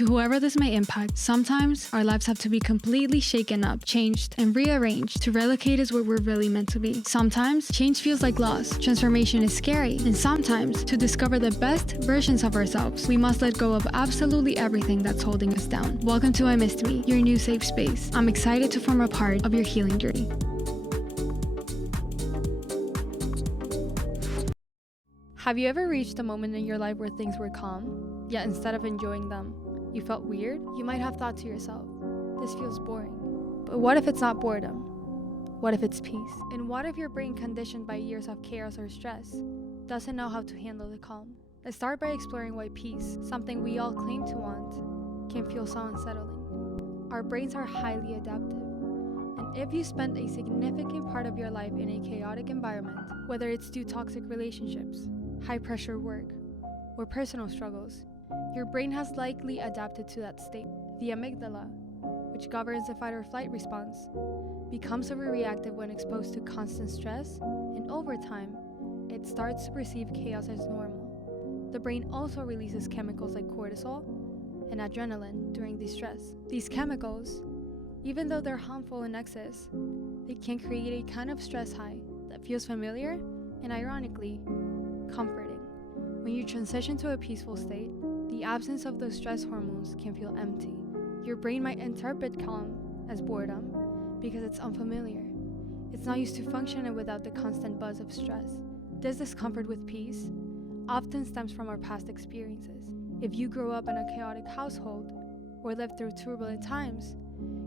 To whoever this may impact, sometimes our lives have to be completely shaken up, changed, and rearranged to relocate us where we're really meant to be. Sometimes change feels like loss, transformation is scary, and sometimes to discover the best versions of ourselves, we must let go of absolutely everything that's holding us down. Welcome to I Missed Me, your new safe space. I'm excited to form a part of your healing journey. Have you ever reached a moment in your life where things were calm, yet instead of enjoying them, you felt weird? You might have thought to yourself, this feels boring. But what if it's not boredom? What if it's peace? And what if your brain, conditioned by years of chaos or stress, doesn't know how to handle the calm? Let's start by exploring why peace, something we all claim to want, can feel so unsettling. Our brains are highly adaptive. And if you spend a significant part of your life in a chaotic environment, whether it's due to toxic relationships, high-pressure work, or personal struggles, your brain has likely adapted to that state. The amygdala, which governs the fight or flight response, becomes overreactive when exposed to constant stress, and over time, it starts to perceive chaos as normal. The brain also releases chemicals like cortisol and adrenaline during distress. These chemicals, even though they're harmful in excess, they can create a kind of stress high that feels familiar and, ironically, comforting. When you transition to a peaceful state, the absence of those stress hormones can feel empty. Your brain might interpret calm as boredom because it's unfamiliar. It's not used to functioning without the constant buzz of stress. This discomfort with peace often stems from our past experiences. If you grew up in a chaotic household or lived through turbulent times,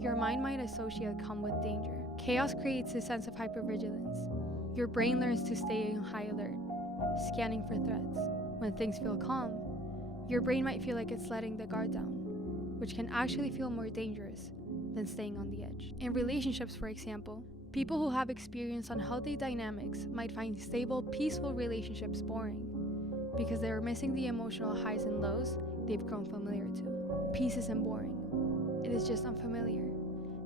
your mind might associate calm with danger. Chaos creates a sense of hypervigilance. Your brain learns to stay on high alert, scanning for threats. When things feel calm, your brain might feel like it's letting the guard down, which can actually feel more dangerous than staying on the edge. In relationships, for example, people who have experienced unhealthy dynamics might find stable, peaceful relationships boring because they are missing the emotional highs and lows they've grown familiar to. Peace isn't boring, it is just unfamiliar.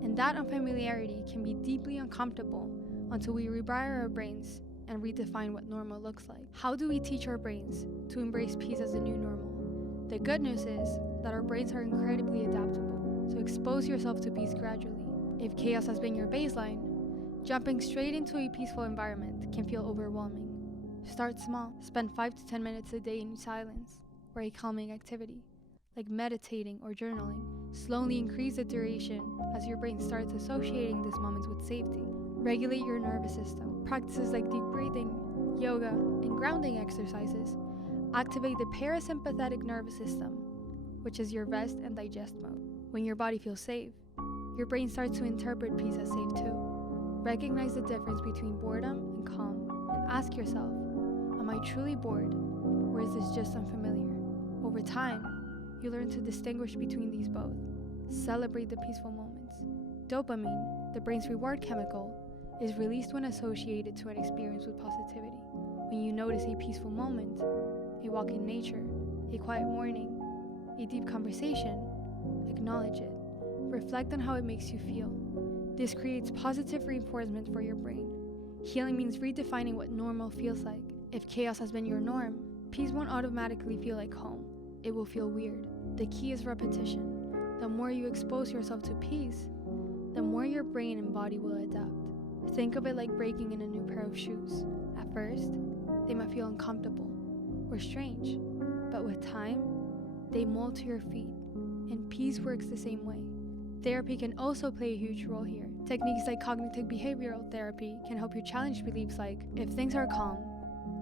And that unfamiliarity can be deeply uncomfortable until we rewire our brains and redefine what normal looks like. How do we teach our brains to embrace peace as the new normal? The good news is that our brains are incredibly adaptable, so expose yourself to peace gradually. If chaos has been your baseline, jumping straight into a peaceful environment can feel overwhelming. Start small. Spend 5 to 10 minutes a day in silence or a calming activity, like meditating or journaling. Slowly increase the duration as your brain starts associating these moments with safety. Regulate your nervous system. Practices like deep breathing, yoga, and grounding exercises activate the parasympathetic nervous system, which is your rest and digest mode. When your body feels safe, your brain starts to interpret peace as safe too. Recognize the difference between boredom and calm and ask yourself, am I truly bored or is this just unfamiliar? Over time, you learn to distinguish between these both. Celebrate the peaceful moments. Dopamine, the brain's reward chemical, is released when associated to an experience with positivity. When you notice a peaceful moment, a walk in nature, a quiet morning, a deep conversation, acknowledge it. Reflect on how it makes you feel. This creates positive reinforcement for your brain. Healing means redefining what normal feels like. If chaos has been your norm, peace won't automatically feel like home. It will feel weird. The key is repetition. The more you expose yourself to peace, the more your brain and body will adapt. Think of it like breaking in a new pair of shoes. At first, they might feel uncomfortable or strange, but with time, they mold to your feet, and peace works the same way. Therapy can also play a huge role here. Techniques like cognitive behavioral therapy can help you challenge beliefs like, if things are calm,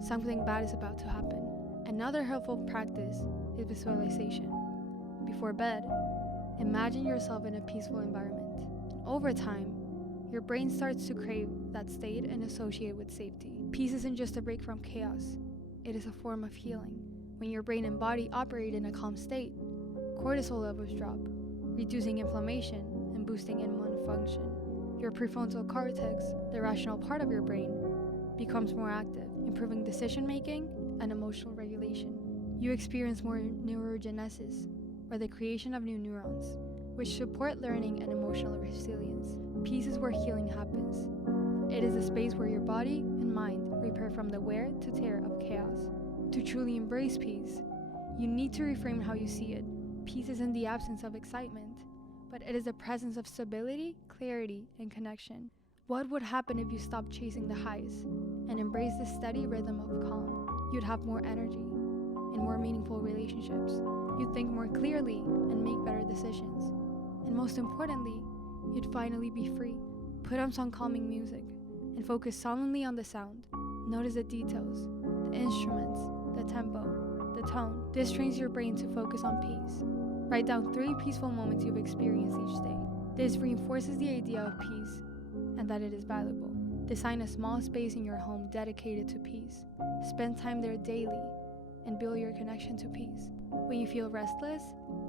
something bad is about to happen. Another helpful practice is visualization. Before bed, imagine yourself in a peaceful environment. And over time, your brain starts to crave that state and associate with safety. Peace isn't just a break from chaos, it is a form of healing. When your brain and body operate in a calm state, cortisol levels drop, reducing inflammation and boosting immune function. Your prefrontal cortex, the rational part of your brain, becomes more active, improving decision-making and emotional regulation. You experience more neurogenesis, or the creation of new neurons, which support learning and emotional resilience. Peace is where healing happens. It is a space where your body and mind repair from the wear to tear of chaos. To truly embrace peace, you need to reframe how you see it Peace isn't the absence of excitement, but it is the presence of stability, clarity, and connection. What would happen if you stopped chasing the highs and embraced the steady rhythm of calm? You'd have more energy and more meaningful relationships. You'd think more clearly and make better decisions. And most importantly, you'd finally be free. Put on some calming music and focus solemnly on the sound. Notice the details, the instruments, the tempo, the tone. This trains your brain to focus on peace. Write down 3 peaceful moments you've experienced each day. This reinforces the idea of peace and that it is valuable. Design a small space in your home dedicated to peace. Spend time there daily and build your connection to peace. When you feel restless,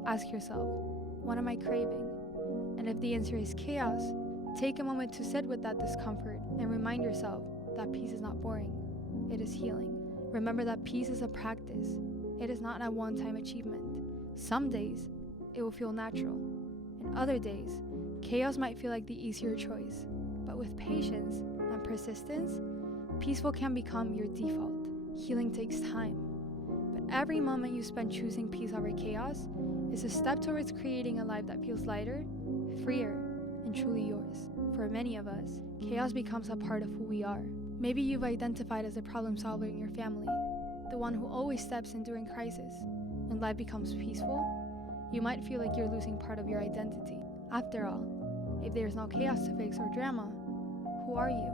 ask yourself, what am I craving? And if the answer is chaos, take a moment to sit with that discomfort and remind yourself that peace is not boring. It is healing. Remember that peace is a practice. It is not a one-time achievement. Some days, it will feel natural. And other days, chaos might feel like the easier choice. But with patience and persistence, peaceful can become your default. Healing takes time. But every moment you spend choosing peace over chaos is a step towards creating a life that feels lighter, freer, and truly yours. For many of us, chaos becomes a part of who we are. Maybe you've identified as a problem solver in your family, the one who always steps in during crisis. When life becomes peaceful, you might feel like you're losing part of your identity. After all, if there's no chaos to fix or drama, who are you?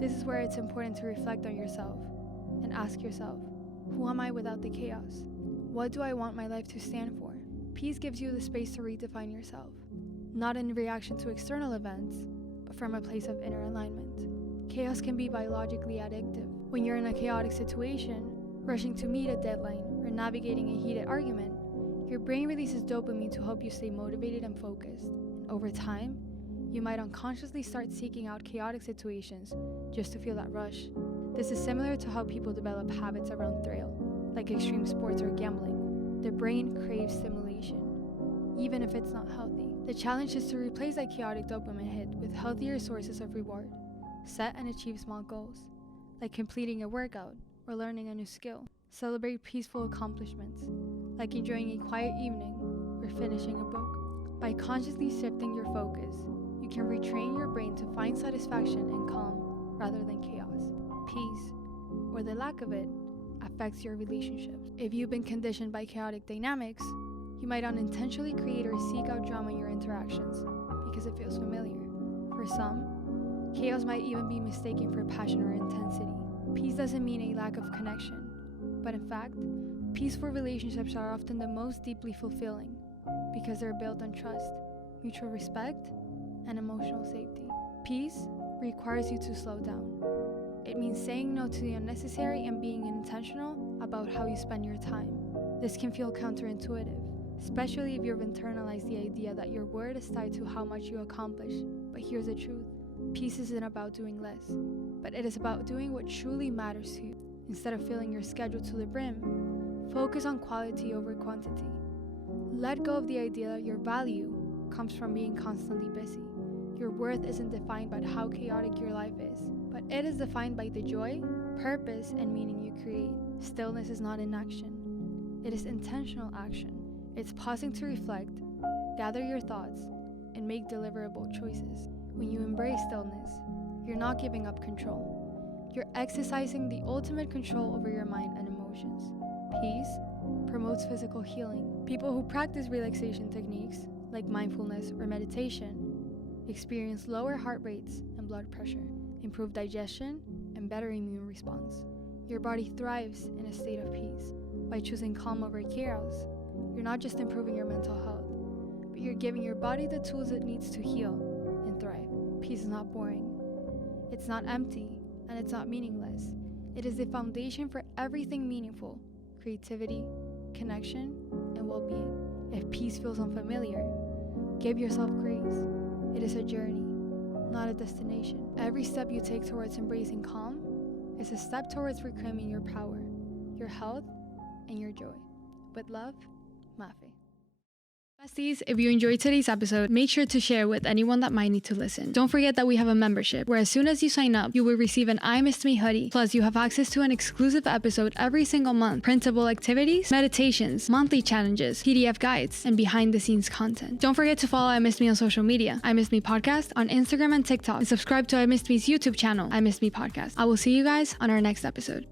This is where it's important to reflect on yourself and ask yourself, who am I without the chaos? What do I want my life to stand for? Peace gives you the space to redefine yourself, not in reaction to external events, but from a place of inner alignment. Chaos can be biologically addictive. When you're in a chaotic situation, rushing to meet a deadline or navigating a heated argument, your brain releases dopamine to help you stay motivated and focused. And over time, you might unconsciously start seeking out chaotic situations just to feel that rush. This is similar to how people develop habits around thrill, like extreme sports or gambling. The brain craves stimulation, even if it's not healthy. The challenge is to replace that chaotic dopamine hit with healthier sources of reward. Set and achieve small goals, like completing a workout or learning a new skill. Celebrate peaceful accomplishments, like enjoying a quiet evening or finishing a book. By consciously shifting your focus, you can retrain your brain to find satisfaction in calm rather than chaos. Peace, or the lack of it, affects your relationships. If you've been conditioned by chaotic dynamics, you might unintentionally create or seek out drama in your interactions because it feels familiar. For some, chaos might even be mistaken for passion or intensity. Peace doesn't mean a lack of connection, but in fact, peaceful relationships are often the most deeply fulfilling because they're built on trust, mutual respect, and emotional safety. Peace requires you to slow down. It means saying no to the unnecessary and being intentional about how you spend your time. This can feel counterintuitive, especially if you've internalized the idea that your worth is tied to how much you accomplish. But here's the truth. Peace isn't about doing less, but it is about doing what truly matters to you. Instead of filling your schedule to the brim, focus on quality over quantity. Let go of the idea that your value comes from being constantly busy. Your worth isn't defined by how chaotic your life is, but it is defined by the joy, purpose, and meaning you create. Stillness is not inaction. It is intentional action. It's pausing to reflect, gather your thoughts, and make deliverable choices. When you embrace stillness, you're not giving up control. You're exercising the ultimate control over your mind and emotions. Peace promotes physical healing. People who practice relaxation techniques, like mindfulness or meditation, experience lower heart rates and blood pressure, improved digestion, and better immune response. Your body thrives in a state of peace. By choosing calm over chaos, you're not just improving your mental health, but you're giving your body the tools it needs to heal and thrive. Peace is not boring. It's not empty, and it's not meaningless. It is the foundation for everything meaningful: creativity, connection, and well-being. If peace feels unfamiliar, give yourself grace. It is a journey, not a destination. Every step you take towards embracing calm is a step towards reclaiming your power, your health, and your joy. With love, Mafe. Besties, if you enjoyed today's episode, make sure to share with anyone that might need to listen. Don't forget that we have a membership where as soon as you sign up, you will receive an I Missed Me hoodie. Plus, you have access to an exclusive episode every single month, printable activities, meditations, monthly challenges, PDF guides, and behind the scenes content. Don't forget to follow I Missed Me on social media, I Missed Me Podcast on Instagram and TikTok, and subscribe to I Missed Me's YouTube channel, I Missed Me Podcast. I will see you guys on our next episode.